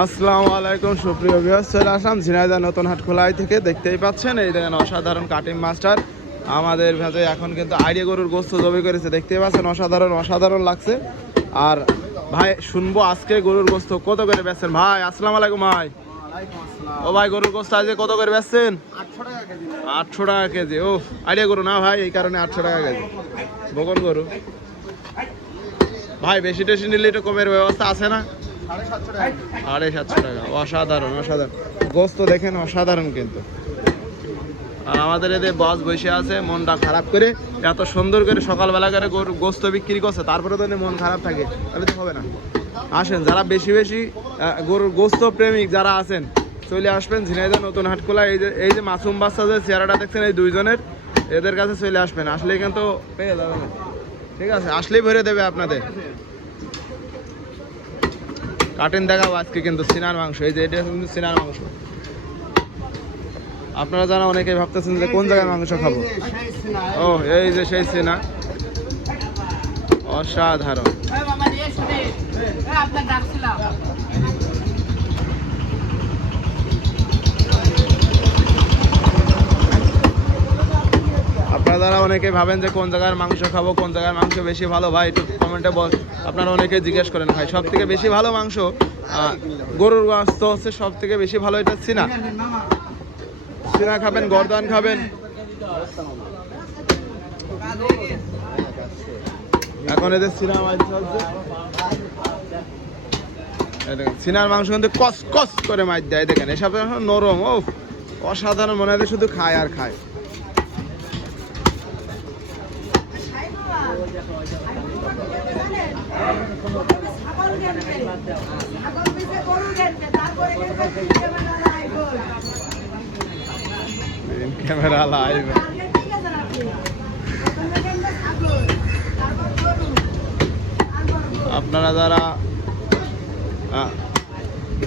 আসসালামু আলাইকুম সুপ্রিয় ভিউয়ার্স, চলে আসলাম ঝিনাইদহ নতুন হাট খোলাই থেকে। দেখতেই পাচ্ছেন এই দেখেন অসাধারণ কাটিং মাস্টার আমাদের ভেজে এখন কিন্তু আইডিয়া গরুর গোস্ত জবি করেছে। দেখতেই পাচ্ছেন অসাধারণ লাগছে। আর ভাই শুনবো আজকে গরুর গোস্ত কত করে বেচছেন ভাই? আসসালামু আলাইকুম ভাই। ও ভাই গরুর গোস্ত আজকে কত করে বেচছেন? 800 টাকা কেজি। ও আইডিয়া গরু না ভাই, এই কারণে 800 টাকা কেজি। বকন গরু ভাই বেশি টেশি নিলে একটু কমের ব্যবস্থা আছে না? 750 টাকা। অসাধারণ গোস্ত দেখেন, অসাধারণ কিন্তু। আর আমাদের এদের বস বসে আছে মনটা খারাপ করে, এত সুন্দর করে সকালবেলা করে গোস্ত বিক্রি করছে, তারপরে তো মন খারাপ থাকে, তাহলে তো হবে না। আসেন যারা বেশি গরুর গোস্ত প্রেমিক যারা আছেন, চলে আসবেন ঝিনাইদহ নতুন হাটখোলা। এই যে মাসুম বাচ্চা যে চেহারাটা দেখছেন, এই দুইজনের, এদের কাছে চলে আসবেন। আসলেই কিন্তু পেয়ে যাবেন, ঠিক আছে? আসলেই ভরে দেবে আপনাদের। কাটেন দেখাবো আজকে কিন্তু সিনার মাংস। এই যে এটা কিন্তু সিনার মাংস। আপনারা যারা অনেকেই ভাবতেছেন যে কোন জায়গায় মাংস খাবো, ও এই যে সেই সিনা। অসাধারণ। আপনারা যারা অনেকে ভাবেন যে কোন জায়গার মাংস খাবো, কোন জায়গার মাংস বেশি ভালো, ভাই একটু কমেন্টে আপনারা অনেকে জিজ্ঞেস করেন ভাই সব থেকে বেশি ভালো মাংস গরুর গোস্ত হচ্ছে সব থেকে বেশি ভালো, এটা সিনা। সিনা খাবেন, গর্দান খাবেন। এখন এদের সিনা মাছ চলছে, সিনার মাংস কিন্তু কস কস করে মাছ দেয়, দেখেন এসব নরম। ও অসাধারণ, মনে হয় শুধু খায় আর খায়। Camera live. আপনারা যারা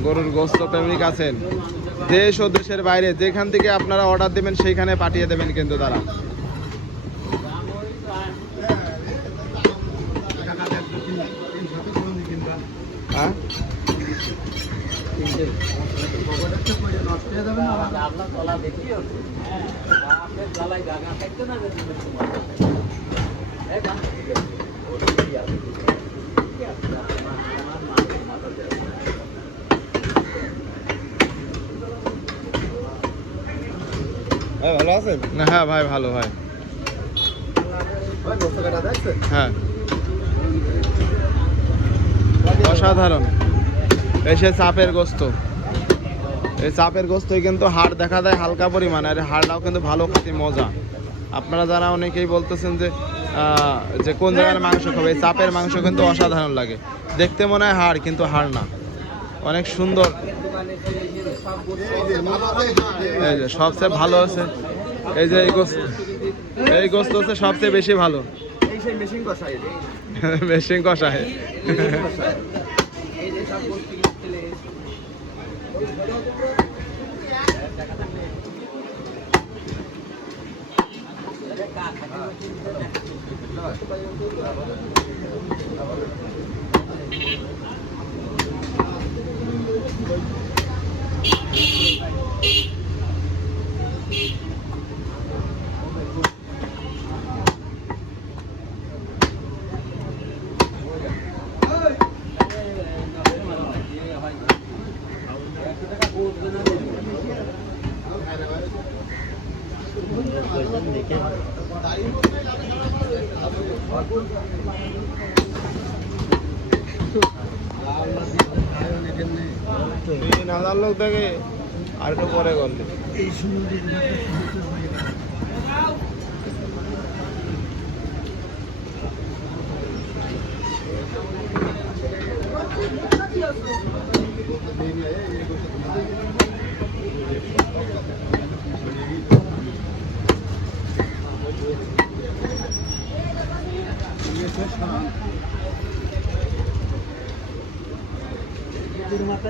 গরুর গোস্ত প্রেমিক আছেন, দেশ ও দেশের বাইরে যেখান থেকে আপনারা অর্ডার দেবেন সেইখানে পাঠিয়ে দেবেন কিন্তু তারা। হ্যাঁ ভালো আছেন না? হ্যাঁ ভাই ভালো ভাই। হ্যাঁ অসাধারণ। এই সে চাপের গোস্ত, এই চাপের গোস্তই কিন্তু হাড় দেখা যায় হালকা পরিমাণে, আর হাড়টাও কিন্তু ভালো খাতি মজা। আপনারা যারা অনেকেই বলতেছেন যে কোন জায়গার মাংস খাবে, এই চাপের মাংস কিন্তু অসাধারণ লাগে। দেখতে মনে হয় হাড়, কিন্তু হাড় না, অনেক সুন্দর। এই যে সবচেয়ে ভালো আছে, এই যে এই গোস্ত হচ্ছে সবচেয়ে বেশি ভালো। মেশিন কষায়। লোক দেখে আর একটু পরে করলে এই মাথা